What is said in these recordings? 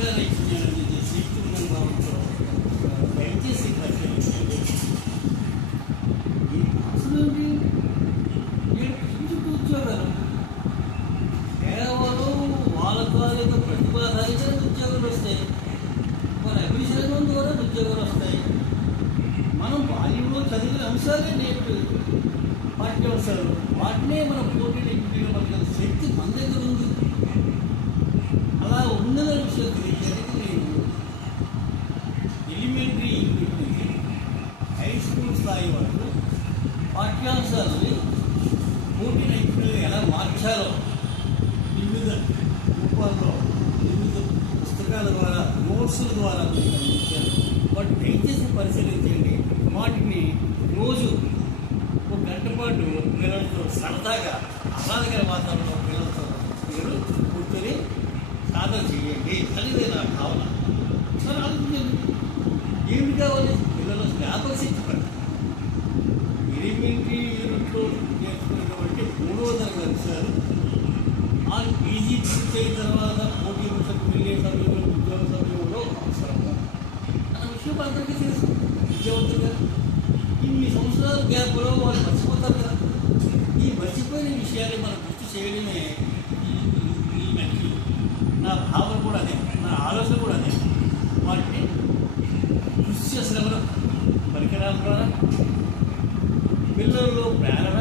విషయాలు ఇచ్చిన శక్తి ఉందని భావంతో దయచేసి పరిశీలించండి. అసలు ఉద్యోగాలు కేవలం వాళ్ళ తాలూకు ప్రతిభాధారిగా ఉద్యోగాలు వస్తాయి, మన అభిషేకం ద్వారా ఉద్యోగాలు వస్తాయి. మనం బాల్యంలో చదివిన అంశాలే నేర్పు పాఠ్యాంశాలు, వాటినే మనం పోటీలు ఎంపికలు పలికిన శక్తి మన దగ్గర ఉంది. అలా ఉందన్న విషయం తెలియజేయడానికి నేను ఎలిమెంటరీ నుంచి హై స్కూల్ స్థాయి వరకు పాఠ్యాంశాలని పోటీ ఎంపికలు ఎలా మార్చాలో వివిధ రూపాల్లో వివిధ పుస్తకాల ద్వారా నోట్స్ల ద్వారా ఇచ్చాను. వాటి దయచేసి పరిశీలించండి. వాటిని రోజు ఒక గంట పాటు పిల్లలతో సరదాగా ఆహ్లాదకర వాతావరణంలో పిల్లలతో మీరు కూర్చొని సాధన చేయండి అనేది నా భావన. సరే ఆలోచించండి, ఏమి కావాలి? పిల్లల జ్ఞాపక శక్తి పట్ల ఎలిమెంటరీ యూనిట్లో నేర్చుకునేటువంటి 3వ తరగతి అంశాలు వాళ్ళు పీజీ పూర్తి అయిన తర్వాత పోటీ పరీక్షకు వెళ్ళే సమయంలో ఉద్యోగ సమయంలో అవసరము అన్న విషయం అందరికీ తెలుసు. విద్యావంతులుగా ఇన్ని సంవత్సరాల గ్యాప్లో వాళ్ళు మర్చిపోతారు కదా. ఈ మర్చిపోయిన విషయాన్ని మనం గుర్తు చేయడమే ఈ మంచి. నా భావన కూడా అదే, నా ఆలోచన కూడా అదే. వాటిని దృశ్య శ్రవణ పరికరాల ద్వారా పిల్లల్లో ప్రేరణ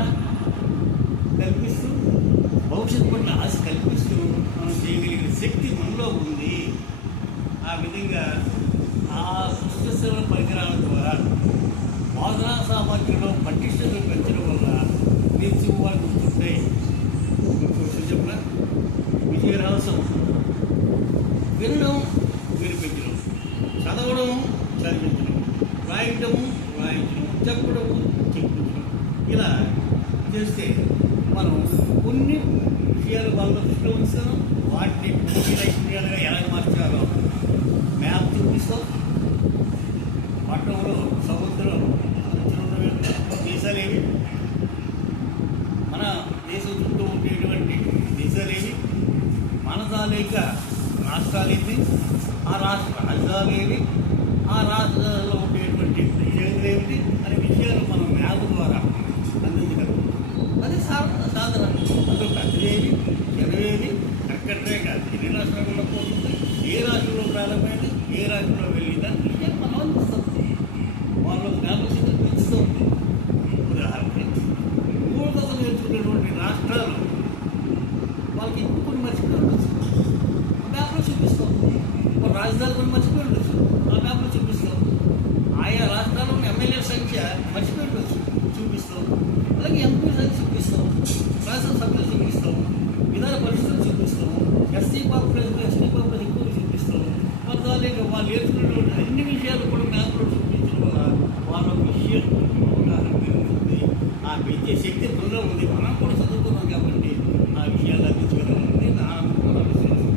కల్పిస్తూ భవిష్యత్తు పట్ల ఆశ కల్పిస్తూ మనం చేయగలిగిన శక్తి మనలో ఉంది. ఆ విధంగా ఆ దృశ్య శ్రవణ పరికరాల ద్వారా బోధనా సామగ్రిలో పటిష్టతను పెంచడం వల్ల నేర్చుకోవాలి గుర్తుంటాయి. విషయం చెప్పిన విజయ రహస్యం వినడం, వినిపించడం, చదవడం, చదివించడం, రాయటము, రాయించడం, చెప్పడము, చెప్పించడం, ఇలా చేస్తే మనం కొన్ని విషయాలు వాళ్ళ దృష్టిలో ఉంచుతాం. వాటిని పూర్తి నైపుణ్యాలుగా ఎలా మార్చాలో మ్యాప్ చూపిస్తాం. పట్టణంలో సముద్రం దేశాలేవి, మన దేశం చుట్టూ ఉండేటువంటి దేశాలేవి, మన తాలూక రాష్ట్రాలేవి, ఆ రాష్ట్ర రాజధానులేవి, ఆ రాష్ట్రాల్లో ఉండేటువంటి ప్రజలేమిటి అనే విషయాలు మనం మ్యాప్ ద్వారా అందించగలం. అది సాధన. అందులో పెద్దవేవి, చిన్నవేవి, కర్కటరేఖ ఎన్ని రాష్ట్రాల్లో పోతుంది, ఏ రాష్ట్రంలో ప్రారంభమైంది, ఏ రాష్ట్రంలో వెళ్ళింది అనే విషయాలు మనం అందిస్తాం. వాళ్ళు జ్ఞాపకం పెంచుతూ ఉంది. ఉదాహరణకి 3 దశలు నేర్చుకునేటువంటి రాష్ట్రాలు వాళ్ళకి కొన్ని మర్చిపోయి ఉండొచ్చు, ఆ మ్యాప్లో చూపిస్తాం. ఒక రాజధాని కొన్ని మర్చిపోయి ఉండొచ్చు, ఆ మ్యాప్లో చూపిస్తాం. ఆయా రాష్ట్రాల్లోని ఎమ్మెల్యే సంఖ్య మర్చిపోయి ఉండొచ్చు, చూపిస్తాం. అలాగే ఎంపీ సంఖ్య చూపిస్తాం, శాసనసభ్యులు చూపిస్తాం, విధాన పరిస్థితులు చూపిస్తాం, ఎస్టీ పాపులేషన్ ఎక్కువ చూపిస్తాం. వాళ్ళ వాళ్ళు నేర్చుకునేటువంటి అన్ని విషయాలు కూడా మ్యాప్లో చూపించడం వల్ల వాళ్ళ విషయం అవగాహన పెరుగుతుంది. ఆ పెంచే శక్తి బృందం ఉంది. మనం కూడా చదువుకున్నాం కాబట్టి ఆ విషయాలు అందించగలమని నా విశ్వాసం.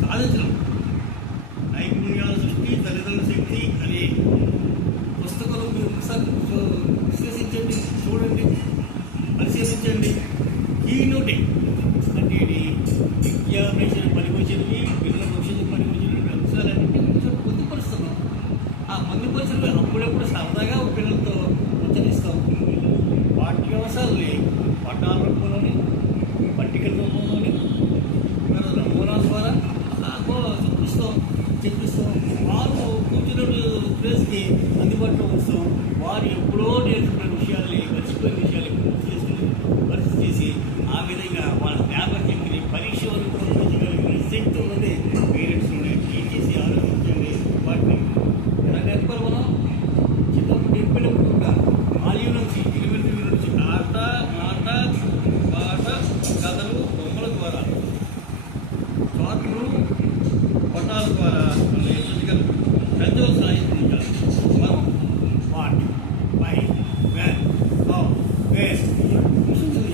సాధించడం నైపుణ్యాల సృష్టి, తల్లిదండ్రుల శక్తి అనే పుస్తకాలు మీరు విశ్లేషించండి, చూడండి, పరిశీలించండి. ఈనోటి అంటే విద్యాభ్యాసం పనికొచ్చినవి, పిల్లల భవిష్యత్తు పనికొచ్చినటువంటి అంశాలన్నింటినీ కొంచెం పొందుపరుస్తున్నాం. ఆ పొందుపరిచినవి అప్పుడప్పుడు సరదాగా పిల్లలతో ఉచ్చరిస్తాం. పాఠ్యాంశాలని పట్టాల రూపంలోని, పట్టికల రూపంలోని, నమూనాల ద్వారా చెప్పిస్తాం. వారు కూర్చున్న ప్లేస్కి అందుబాటులో ఉంచుతాం. వారు ఎప్పుడో నేర్చుకున్న విషయాల్ని, మర్చిపోయిన విషయాలు గుర్తు చేసుకుని పరిస్థితి చేసి ఆ విధంగా వాళ్ళ జ్ఞాపక శక్తిని పరీక్ష వరకు పంపించగలిగిన శక్తి ఉన్నది పేరెంట్స్లోనే. టీచర్స్ ఆలోచించండి. వాటిని ఎలా నేర్పాలి? మనం చిన్నప్పుడు నేర్పేటప్పుడు బాల్యం నుంచి, ఎలిమెంటరీ నుంచి ఆట, మాట, పాట, కథలు, బొమ్మల ద్వారా, చాట్లు, పటాల ద్వారా నేర్పించగలం. పెద్దలు సాధించాలి. మనం what, why, where, how, where,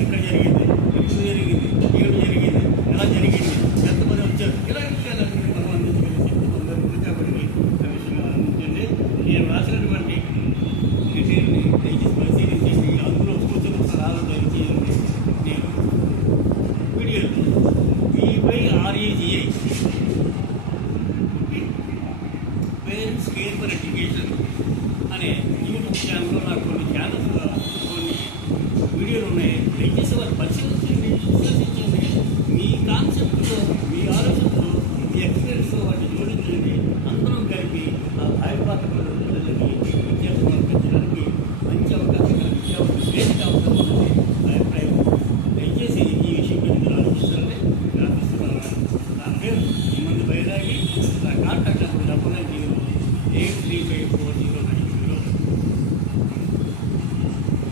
ఎక్కడ జరిగింది, ఎప్పుడు జరిగింది, ఏడు జరిగింది, ఎలా జరిగింది, ఎంతమంది వచ్చారు, ఇలా విషయాలన్నీ మనం అందించగలిగే శక్తి అందరికీ కాబట్టి ఆ విషయంగా అందించండి. నేను రాసినటువంటి మెటీరియల్ని దయచేసి పరిశీలించండి. అందులో సూచనలు సలహాలు దయచేయండి. నేను వీడియోలు VYREGI ముందు బైరాగి కాంటాక్ట్ నెంబర్ 9908354009.